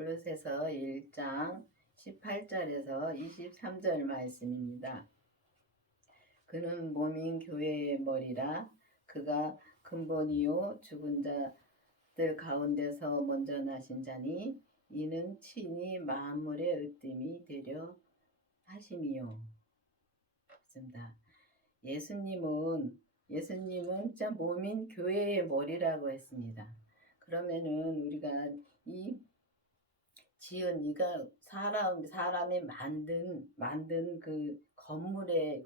골로새서 1장 18절에서 23절 말씀입니다. 그는 몸인 교회의 머리라. 그가 근본이요 죽은 자들 가운데서 먼저 나신 자니 이는 친히 만물의 으뜸이 되려 하심이요. 그렇습니다. 예수님은 진짜 몸인 교회의 머리라고 했습니다. 그러면은 우리가 이 지은 이가 사람이 만든 그 건물에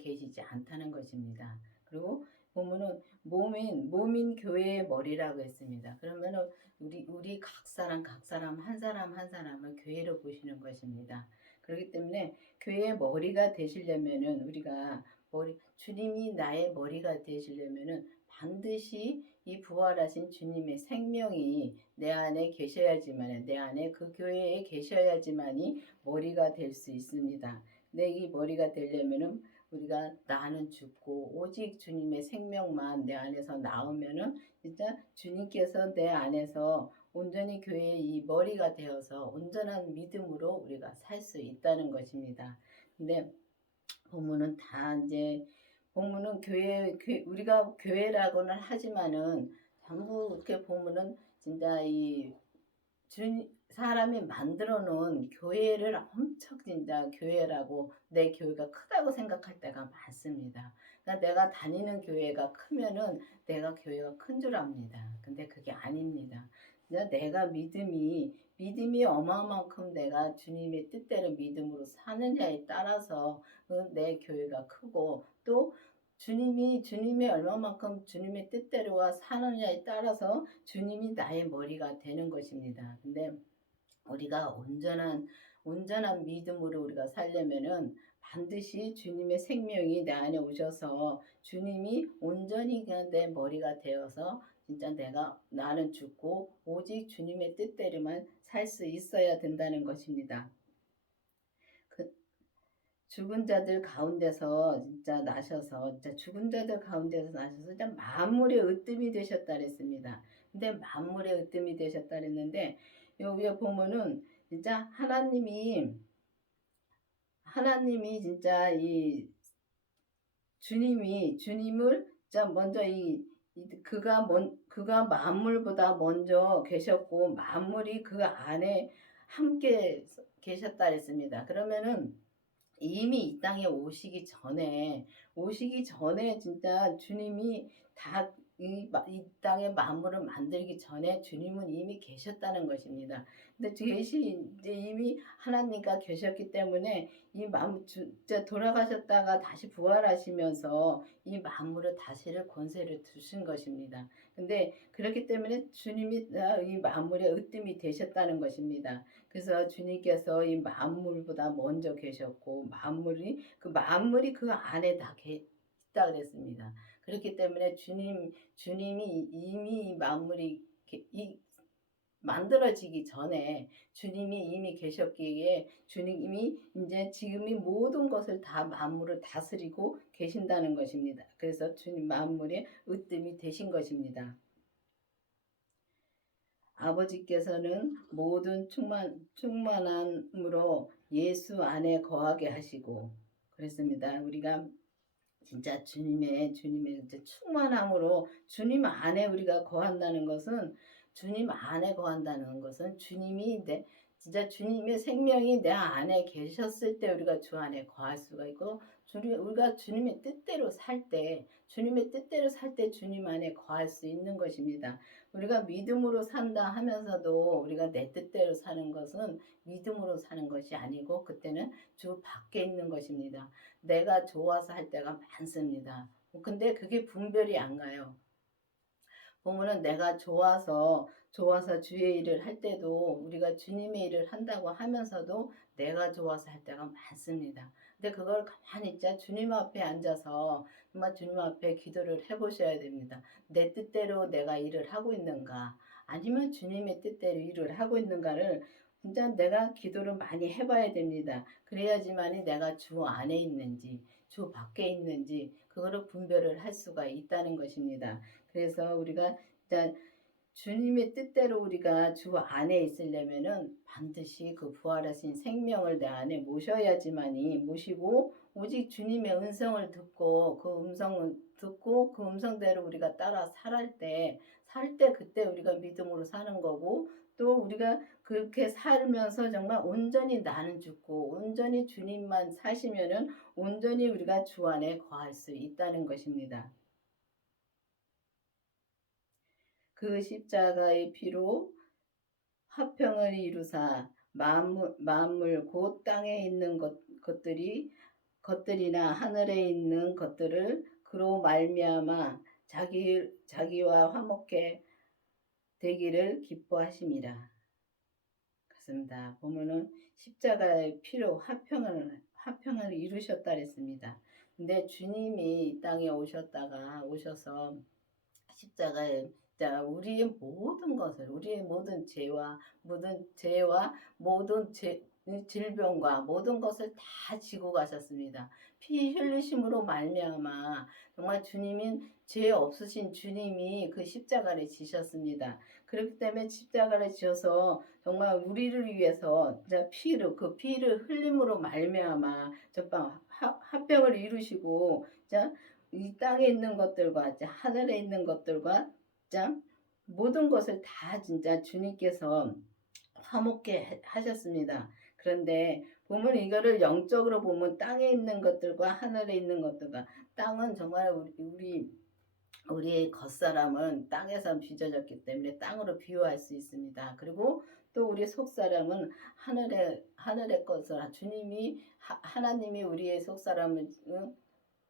계시지 않다는 것입니다. 그리고 보면은 몸인 교회의 머리라고 했습니다. 그러면은 우리 각 사람 한 사람을 교회로 보시는 것입니다. 그렇기 때문에 교회의 머리가 되시려면은 우리가 주님이 나의 머리가 되시려면은 반드시 이 부활하신 주님의 생명이 내 안에 계셔야지만, 내 안에 그 교회에 계셔야지만이 머리가 될 수 있습니다. 근데 이 머리가 되려면은 우리가 나는 죽고 오직 주님의 생명만 내 안에서 나오면은 진짜 주님께서 내 안에서 온전히 교회의 이 머리가 되어서 온전한 믿음으로 우리가 살 수 있다는 것입니다. 근데 본문은 다 이제 보면은 우리가 교회라고는 하지만은 전부 이렇게 보면은 진짜 사람이 만들어 놓은 교회를 엄청 진짜 교회라고 내 교회가 크다고 생각할 때가 많습니다. 그러니까 내가 다니는 교회가 크면은 내가 교회가 큰 줄 압니다. 근데 그게 아닙니다. 내가 믿음이 어마어마만큼 내가 주님의 뜻대로 믿음으로 사느냐에 따라서 내 교회가 크고 또 주님이 얼마만큼 주님의 뜻대로와 사느냐에 따라서 주님이 나의 머리가 되는 것입니다. 근데 우리가 온전한 믿음으로 우리가 살려면은 반드시 주님의 생명이 내 안에 오셔서 주님이 온전히 내 머리가 되어서 진짜 나는 죽고 오직 주님의 뜻대로만 살 수 있어야 된다는 것입니다. 죽은 자들 가운데서 진짜 나셔서 진짜 만물의 으뜸이 되셨다 그랬습니다. 근데 만물의 으뜸이 되셨다 그랬는데 여기에 보면은 진짜 하나님이 진짜 이 주님을 진짜 먼저 그가 만물보다 먼저 계셨고 만물이 그 안에 함께 계셨다 그랬습니다. 그러면은 이미 이 땅에 오시기 전에 진짜 주님이 다 이 땅의 만물을 만들기 전에 주님은 이미 계셨다는 것입니다. 근데 이제 이미 하나님과 계셨기 때문에 진짜 돌아가셨다가 다시 부활하시면서 이 만물을 다스릴 권세를 주신 것입니다. 근데 그렇기 때문에 주님이 이 만물의 으뜸이 되셨다는 것입니다. 그래서 주님께서 이 만물보다 먼저 계셨고 만물이 그 안에 다 있다 그랬습니다. 그렇기 때문에 주님이 이미 이 만물이 만들어지기 전에 주님이 이미 계셨기에 주님이 이제 지금이 모든 것을 다 만물을 다스리고 계신다는 것입니다. 그래서 주님 만물의 으뜸이 되신 것입니다. 아버지께서는 모든 충만함으로 예수 안에 거하게 하시고 그랬습니다. 우리가 진짜 주님의 이제 충만함으로 주님 안에 우리가 거한다는 것은 주님이 진짜 주님의 생명이 내 안에 계셨을 때 우리가 주 안에 거할 수가 있고 우리가 주님의 뜻대로 살 때 주님 안에 거할 수 있는 것입니다. 우리가 믿음으로 산다 하면서도 우리가 내 뜻대로 사는 것은 믿음으로 사는 것이 아니고 그때는 주 밖에 있는 것입니다. 내가 좋아서 할 때가 많습니다. 근데 그게 분별이 안 가요. 보면은 내가 좋아서 주의 일을 할 때도 우리가 주님의 일을 한다고 하면서도 내가 좋아서 할 때가 많습니다. 근데 그걸 가만히 있자 주님 앞에 앉아서 정말 주님 앞에 기도를 해보셔야 됩니다. 내 뜻대로 내가 일을 하고 있는가 아니면 주님의 뜻대로 일을 하고 있는가를 진짜 내가 기도를 많이 해봐야 됩니다. 그래야지만이 내가 주 안에 있는지 주 밖에 있는지 그거를 분별을 할 수가 있다는 것입니다. 그래서 우리가 진짜 주님의 뜻대로 우리가 주 안에 있으려면은 반드시 그 부활하신 생명을 내 안에 모셔야지만이 모시고 오직 주님의 음성을 듣고 그 음성을 듣고 그 음성대로 우리가 따라 살 때 그때 우리가 믿음으로 사는 거고 또 우리가 그렇게 살면서 정말 온전히 나는 죽고 온전히 주님만 사시면은 온전히 우리가 주 안에 거할 수 있다는 것입니다. 그 십자가의 피로 화평을 이루사 만물 곧 땅에 있는 것들이나 하늘에 있는 것들을 그로 말미암아 자기와 화목해 되기를 기뻐하심이라. 그렇습니다. 보면은 십자가의 피로 화평을 이루셨다 그랬습니다. 근데 주님이 이 땅에 오셔서 십자가에 우리의 모든 것을 우리의 모든 죄와 모든 질병과 모든 것을 다 지고 가셨습니다. 피 흘리심으로 말미암아 정말 주님인 죄 없으신 주님이 그 십자가를 지셨습니다. 그렇기 때문에 십자가를 지어서 정말 우리를 위해서 그 피를 흘림으로 말미암아 화병을 이루시고 이 땅에 있는 것들과 하늘에 있는 것들과 모든 것을 다 진짜 주님께서 화목게 하셨습니다. 그런데 보면 이거를 영적으로 보면 땅에 있는 것들과 하늘에 있는 것들과 땅은 정말 우리의 겉사람은 땅에서 빚어졌기 때문에 땅으로 비유할 수 있습니다. 그리고 또 우리 속사람은 하늘의 것을 주님이 하나님이 우리의 속사람을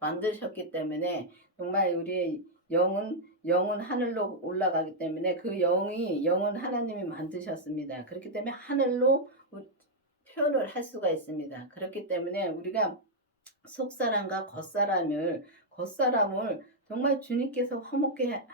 만드셨기 때문에 정말 우리의 영은 하늘로 올라가기 때문에 그 영은 하나님이 만드셨습니다. 그렇기 때문에 하늘로 표현을 할 수가 있습니다. 그렇기 때문에 우리가 속사람과 겉사람을 정말 주님께서 화목게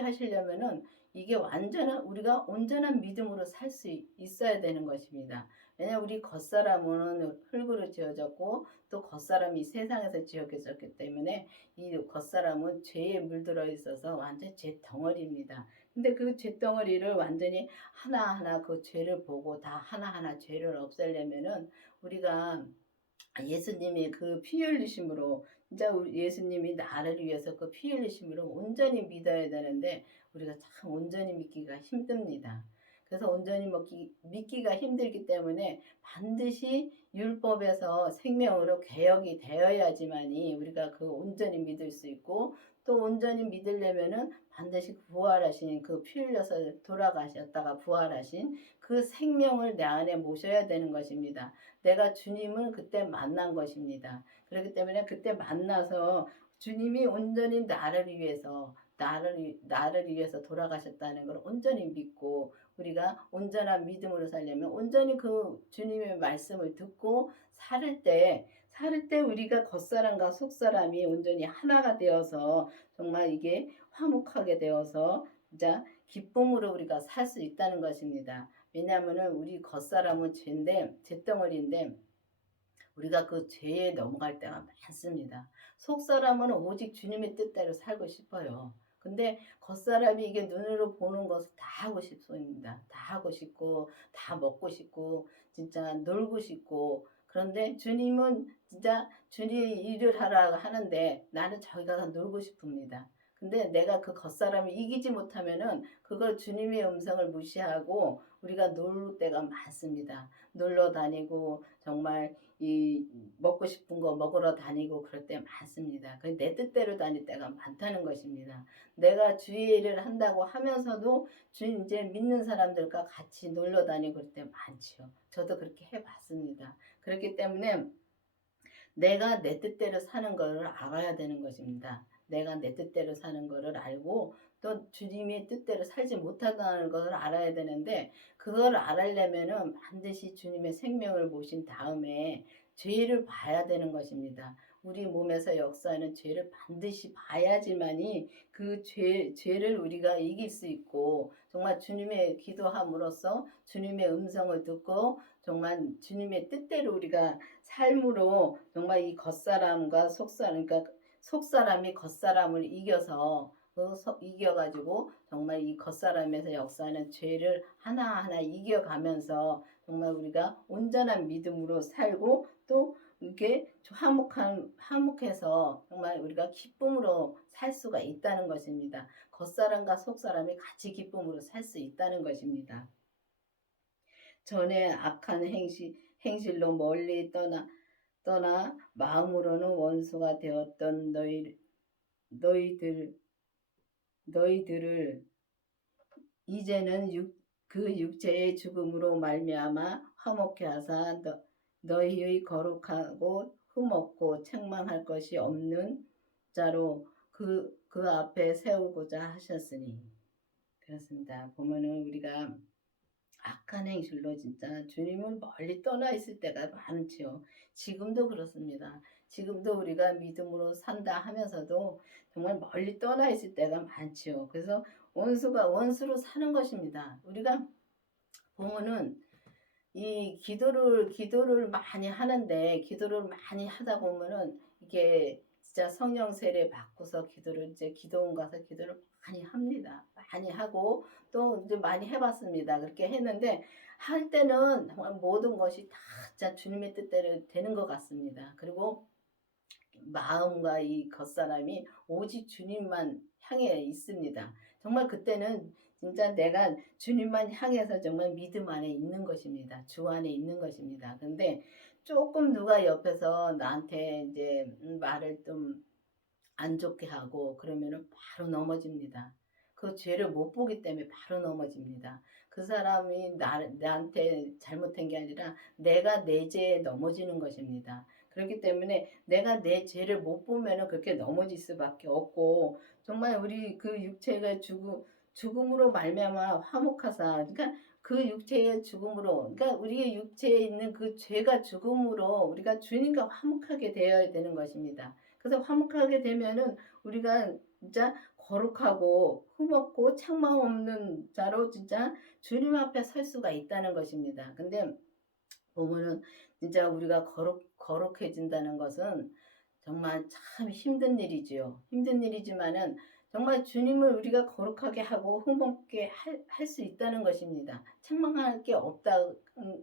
하시려면은 이게 우리가 온전한 믿음으로 살 수 있어야 되는 것입니다. 왜냐하면 우리 겉사람은 흙으로 지어졌고 또 겉사람이 세상에서 지어졌기 때문에 이 겉사람은 죄에 물들어 있어서 완전 죄 덩어리입니다. 근데 그 죄 덩어리를 완전히 하나하나 그 죄를 보고 다 하나하나 죄를 없애려면은 우리가 예수님이 그 피 흘리심으로 진짜 예수님이 나를 위해서 그 피 흘리심으로 온전히 믿어야 되는데 우리가 참 온전히 믿기가 힘듭니다. 그래서 온전히 믿기가 힘들기 때문에 반드시 율법에서 생명으로 개혁이 되어야지만이 우리가 그 온전히 믿을 수 있고 또 온전히 믿으려면은 반드시 부활하신 그 피 흘려서 돌아가셨다가 부활하신 그 생명을 내 안에 모셔야 되는 것입니다. 내가 주님을 그때 만난 것입니다. 그렇기 때문에 그때 만나서 주님이 온전히 나를 위해서 돌아가셨다는 걸 온전히 믿고 우리가 온전한 믿음으로 살려면 온전히 그 주님의 말씀을 듣고 살을 때 우리가 겉사람과 속사람이 온전히 하나가 되어서 정말 이게 화목하게 되어서 진짜 기쁨으로 우리가 살 수 있다는 것입니다. 왜냐하면은 우리 겉사람은 죄덩어리인데 우리가 그 죄에 넘어갈 때가 많습니다. 속사람은 오직 주님의 뜻대로 살고 싶어요. 근데 겉사람이 이게 눈으로 보는 것을 다 하고 싶습니다. 다 하고 싶고 다 먹고 싶고 진짜 놀고 싶고 그런데 주님은 진짜 주님 일을 하라 하는데 나는 저기 가서 놀고 싶습니다. 근데 내가 그 겉사람을 이기지 못하면은 그걸 주님의 음성을 무시하고 우리가 놀 때가 많습니다. 놀러 다니고 정말 이 먹고 싶은 거 먹으러 다니고 그럴 때 많습니다. 내 뜻대로 다닐 때가 많다는 것입니다. 내가 주의 일을 한다고 하면서도 이제 믿는 사람들과 같이 놀러 다니고 그럴 때 많지요. 저도 그렇게 해봤습니다. 그렇기 때문에 내가 내 뜻대로 사는 것을 알아야 되는 것입니다. 내가 내 뜻대로 사는 것을 알고 또 주님의 뜻대로 살지 못한다는 것을 알아야 되는데 그걸 알려면은 반드시 주님의 생명을 모신 다음에 죄를 봐야 되는 것입니다. 우리 몸에서 역사하는 죄를 반드시 봐야지만이 그 죄를 우리가 이길 수 있고 정말 주님의 기도함으로써 주님의 음성을 듣고 정말 주님의 뜻대로 우리가 삶으로 정말 이 겉사람과 속사람, 그러니까 속사람이 겉사람을 이겨서 이겨가지고 정말 이 겉사람에서 역사하는 죄를 하나하나 이겨가면서 정말 우리가 온전한 믿음으로 살고 또 이렇게 화목해서 정말 우리가 기쁨으로 살 수가 있다는 것입니다. 겉사람과 속사람이 같이 기쁨으로 살 수 있다는 것입니다. 전에 악한 행실로 멀리 떠나 마음으로는 원수가 되었던 너희들을 이제는 그 육체의 죽음으로 말미암아 화목케 하사 너희의 거룩하고 흠없고 책망할 것이 없는 자로 그 앞에 세우고자 하셨으니. 그렇습니다. 보면은 우리가 악한 행실로 진짜 주님은 멀리 떠나 있을 때가 많지요. 지금도 그렇습니다. 지금도 우리가 믿음으로 산다 하면서도 정말 멀리 떠나 있을 때가 많지요. 그래서 원수가 원수로 사는 것입니다. 우리가 보면은 이 기도를 많이 하는데 기도를 많이 하다 보면은 이게 진짜 성령 세례 받고서 이제 기도원 가서 기도를 많이 합니다. 많이 하고 또 이제 많이 해봤습니다. 그렇게 했는데 할 때는 정말 모든 것이 다 진짜 주님의 뜻대로 되는 것 같습니다. 그리고 마음과 이 겉사람이 오직 주님만 향해 있습니다. 정말 그때는 진짜 내가 주님만 향해서 정말 믿음 안에 있는 것입니다. 주 안에 있는 것입니다. 근데 조금 누가 옆에서 나한테 이제 말을 좀 안 좋게 하고 그러면은 바로 넘어집니다. 그 죄를 못 보기 때문에 바로 넘어집니다. 그 사람이 나한테 잘못한 게 아니라 내가 내 죄에 넘어지는 것입니다. 그렇기 때문에 내가 내 죄를 못 보면은 그렇게 넘어질 수밖에 없고 정말 우리 그 육체가 죽음으로 말미암아 화목하사 그러니까 그 육체의 죽음으로 그러니까 우리의 육체에 있는 그 죄가 죽음으로 우리가 주님과 화목하게 되어야 되는 것입니다. 그래서 화목하게 되면은 우리가 진짜 거룩하고 흠없고 책망 없는 자로 진짜 주님 앞에 설 수가 있다는 것입니다. 근데 보면은 진짜 우리가 거룩해진다는 것은 정말 참 힘든 일이지요. 힘든 일이지만은 정말 주님을 우리가 거룩하게 하고 흠없게 할 수 있다는 것입니다. 책망할 게 없다.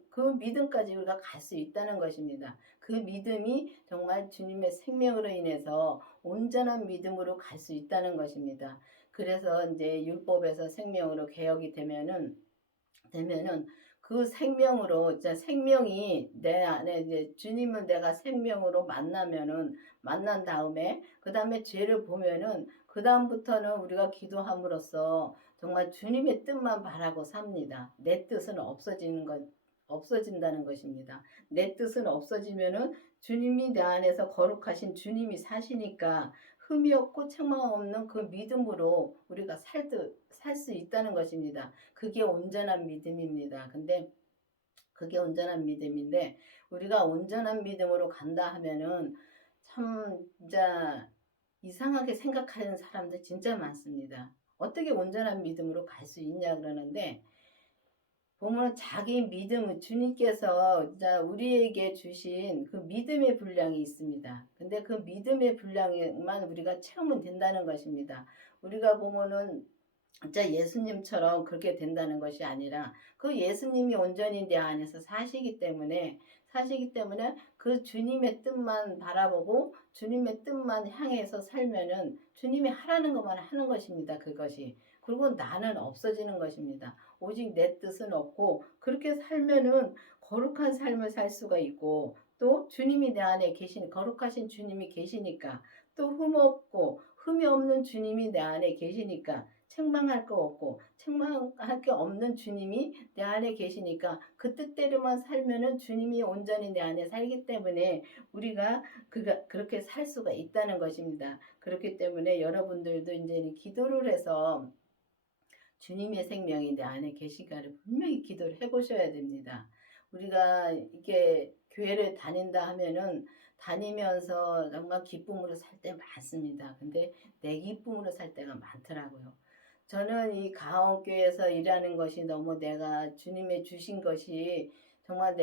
그 믿음까지 우리가 갈 수 있다는 것입니다. 그 믿음이 정말 주님의 생명으로 인해서 온전한 믿음으로 갈 수 있다는 것입니다. 그래서 이제 율법에서 생명으로 개혁이 되면은 그 생명으로 이제 생명이 내 안에 이제 주님을 내가 생명으로 만난 다음에 그 다음에 죄를 보면은 그 다음부터는 우리가 기도함으로써 정말 주님의 뜻만 바라고 삽니다. 내 뜻은 없어진다는 것입니다. 내 뜻은 없어지면은 주님이 내 안에서 거룩하신 주님이 사시니까 흠이 없고 책망 없는 그 믿음으로 우리가 살 수 있다는 것입니다. 그게 온전한 믿음입니다. 근데 그게 온전한 믿음인데 우리가 온전한 믿음으로 간다 하면은 참 진짜 이상하게 생각하는 사람들 진짜 많습니다. 어떻게 온전한 믿음으로 갈 수 있냐 그러는데 보면 자기 믿음은 주님께서 진짜 우리에게 주신 그 믿음의 분량이 있습니다. 근데 그 믿음의 분량만 우리가 채우면 된다는 것입니다. 우리가 보면은 진짜 예수님처럼 그렇게 된다는 것이 아니라 그 예수님이 온전히 내 안에서 사시기 때문에 그 주님의 뜻만 바라보고 주님의 뜻만 향해서 살면은 주님이 하라는 것만 하는 것입니다. 그것이. 그리고 나는 없어지는 것입니다. 오직 내 뜻은 없고 그렇게 살면은 거룩한 삶을 살 수가 있고 또 주님이 내 안에 거룩하신 주님이 계시니까 또 흠이 없는 주님이 내 안에 계시니까 책망할 거 없고 책망할 게 없는 주님이 내 안에 계시니까 그 뜻대로만 살면은 주님이 온전히 내 안에 살기 때문에 우리가 그렇게 살 수가 있다는 것입니다. 그렇기 때문에 여러분들도 이제 기도를 해서 주님의 생명이 내 안에 계시가를 분명히 기도를 해보셔야 됩니다. 우리가 이게 교회를 다닌다 하면은 다니면서 정말 기쁨으로 살 때 많습니다. 근데 내 기쁨으로 살 때가 많더라고요. 저는 이 가옥교회에서 일하는 것이 너무 내가 주님의 주신 것이 정말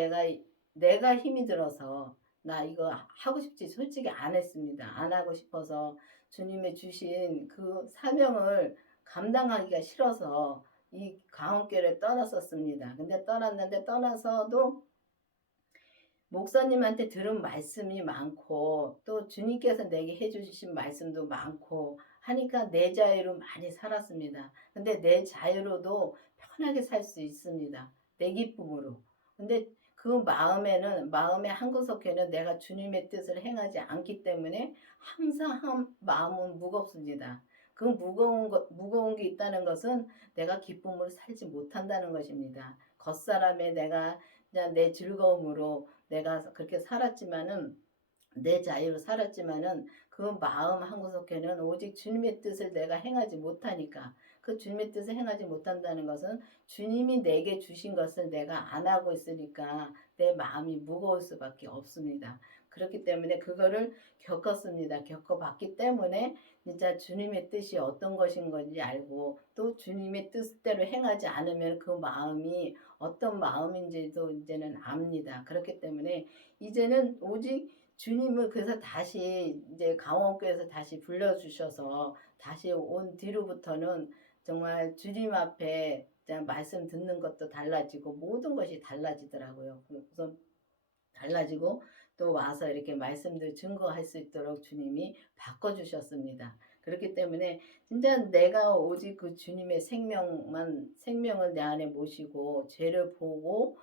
내가 힘이 들어서 나 이거 하고 싶지 솔직히 안 했습니다. 안 하고 싶어서 주님의 주신 그 사명을 감당하기가 싫어서 이 강원교를 떠났었습니다. 근데 떠났는데 떠나서도 목사님한테 들은 말씀이 많고 또 주님께서 내게 해주신 말씀도 많고 하니까 내 자유로 많이 살았습니다. 근데 내 자유로도 편하게 살 수 있습니다. 내 기쁨으로. 근데 그 마음에는 마음의 한구석에는 내가 주님의 뜻을 행하지 않기 때문에 항상 마음은 무겁습니다. 그 무거운 게 있다는 것은 내가 기쁨으로 살지 못한다는 것입니다. 겉사람의 내가 그냥 내 즐거움으로 내가 그렇게 살았지만은 내 자유로 살았지만은 그 마음 한구석에는 오직 주님의 뜻을 내가 행하지 못하니까 그 주님의 뜻을 행하지 못한다는 것은 주님이 내게 주신 것을 내가 안 하고 있으니까 내 마음이 무거울 수밖에 없습니다. 그렇기 때문에 그거를 겪었습니다. 겪어봤기 때문에 진짜 주님의 뜻이 어떤 것인 건지 알고 또 주님의 뜻대로 행하지 않으면 그 마음이 어떤 마음인지도 이제는 압니다. 그렇기 때문에 이제는 오직 주님을 그래서 다시 이제 강원교에서 다시 불러주셔서 다시 온 뒤로부터는 정말 주님 앞에 말씀 듣는 것도 달라지고 모든 것이 달라지더라고요. 그래서 달라지고 또 와서 이렇게 말씀들 증거할 수 있도록 주님이 바꿔주셨습니다. 그렇기 때문에 진짜 내가 오직 그 주님의 생명을 내 안에 모시고 죄를 보고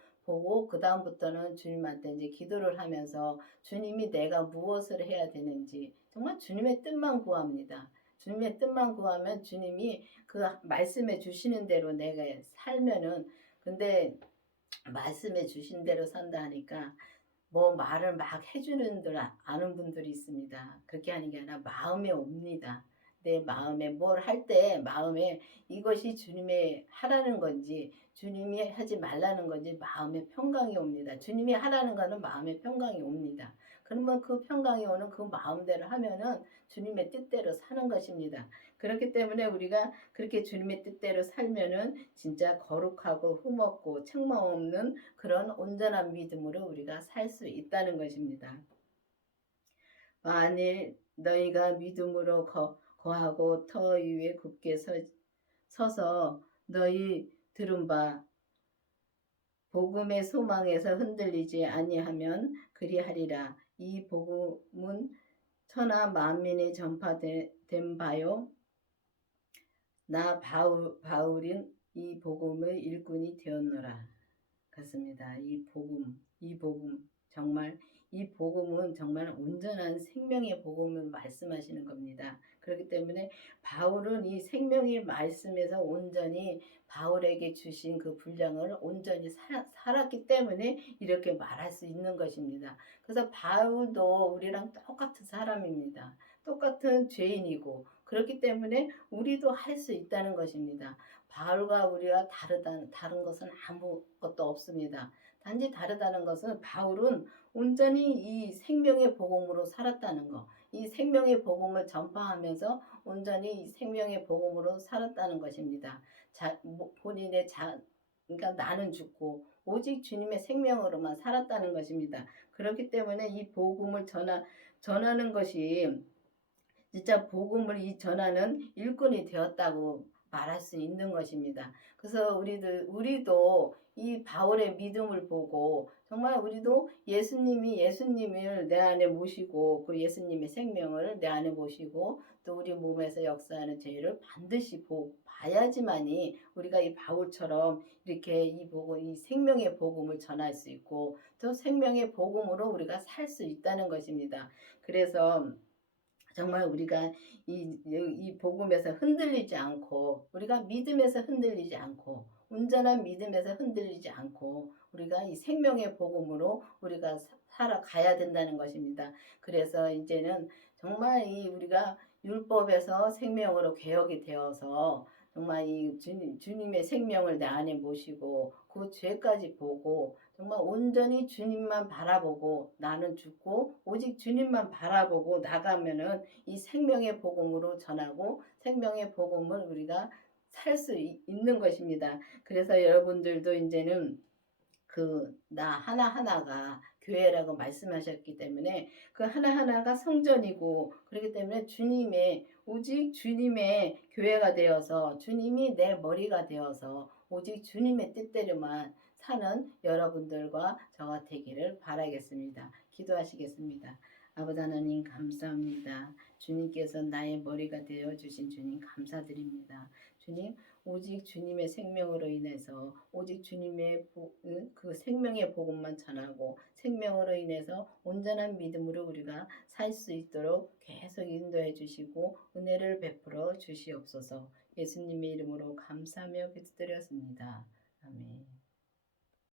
그 다음부터는 주님한테 이제 기도를 하면서 주님이 내가 무엇을 해야 되는지 정말 주님의 뜻만 구합니다. 주님의 뜻만 구하면 주님이 그 말씀해 주시는 대로 내가 살면은 근데 말씀해 주신 대로 산다 하니까 뭐 말을 막 해주는 들 아는 분들이 있습니다. 그렇게 하는 게 아니라 마음에 옵니다. 내 마음에 뭘 할 때 마음에 이것이 주님의 하라는 건지 주님이 하지 말라는 건지 마음에 평강이 옵니다. 주님이 하라는 거는 마음에 평강이 옵니다. 그러면 그 평강이 오는 그 마음대로 하면은 주님의 뜻대로 사는 것입니다. 그렇기 때문에 우리가 그렇게 주님의 뜻대로 살면은 진짜 거룩하고 흠없고 책망 없는 그런 온전한 믿음으로 우리가 살 수 있다는 것입니다. 만일 너희가 믿음으로 거하고 터 위에 굳게 서서 너희 들은 바 복음의 소망에서 흔들리지 아니하면 그리하리라. 이 복음은 천하 만민에 전파된 바요. 나 바울인 이 복음의 일꾼이 되었노라. 그렇습니다. 이 복음, 정말 이 복음은 정말 온전한 생명의 복음을 말씀하시는 겁니다. 그렇기 때문에 바울은 이 생명의 말씀에서 온전히 바울에게 주신 그 분량을 온전히 살았기 때문에 이렇게 말할 수 있는 것입니다. 그래서 바울도 우리랑 똑같은 사람입니다. 똑같은 죄인이고 그렇기 때문에 우리도 할 수 있다는 것입니다. 바울과 우리가 다른 것은 아무것도 없습니다. 단지 다르다는 것은 바울은 온전히 이 생명의 복음으로 살았다는 것, 이 생명의 복음을 전파하면서 온전히 이 생명의 복음으로 살았다는 것입니다. 본인의 그러니까 나는 죽고 오직 주님의 생명으로만 살았다는 것입니다. 그렇기 때문에 이 복음을 전하는 것이 진짜 복음을 전하는 일꾼이 되었다고 말할 수 있는 것입니다. 그래서 우리도 이 바울의 믿음을 보고 정말 우리도 예수님을 내 안에 모시고 그 예수님의 생명을 내 안에 모시고 또 우리 몸에서 역사하는 죄를 반드시 봐야지만이 우리가 이 바울처럼 이렇게 이 생명의 복음을 전할 수 있고 또 생명의 복음으로 우리가 살 수 있다는 것입니다. 그래서 정말 우리가 이 복음에서 흔들리지 않고 우리가 믿음에서 흔들리지 않고 온전한 믿음에서 흔들리지 않고 우리가 이 생명의 복음으로 우리가 살아가야 된다는 것입니다. 그래서 이제는 정말 우리가 율법에서 생명으로 개혁이 되어서 정말 이 주님의 생명을 내 안에 모시고 그 죄까지 보고 정말 온전히 주님만 바라보고 나는 죽고 오직 주님만 바라보고 나가면은 이 생명의 복음으로 전하고 생명의 복음을 우리가 살 수 있는 것입니다. 그래서 여러분들도 이제는 그 나 하나하나가 교회라고 말씀하셨기 때문에 그 하나하나가 성전이고, 그렇기 때문에 오직 주님의 교회가 되어서 주님이 내 머리가 되어서 오직 주님의 뜻대로만 사는 여러분들과 저가 되기를 바라겠습니다. 기도하시겠습니다. 아버지 하나님 감사합니다. 주님께서 나의 머리가 되어 주신 주님 감사드립니다. 주님, 오직 주님의 생명으로 인해서 오직 주님의 그 생명의 복음만 전하고 생명으로 인해서 온전한 믿음으로 우리가 살 수 있도록 계속 인도해 주시고 은혜를 베풀어 주시옵소서. 예수님의 이름으로 감사하며 기도드렸습니다. 아멘.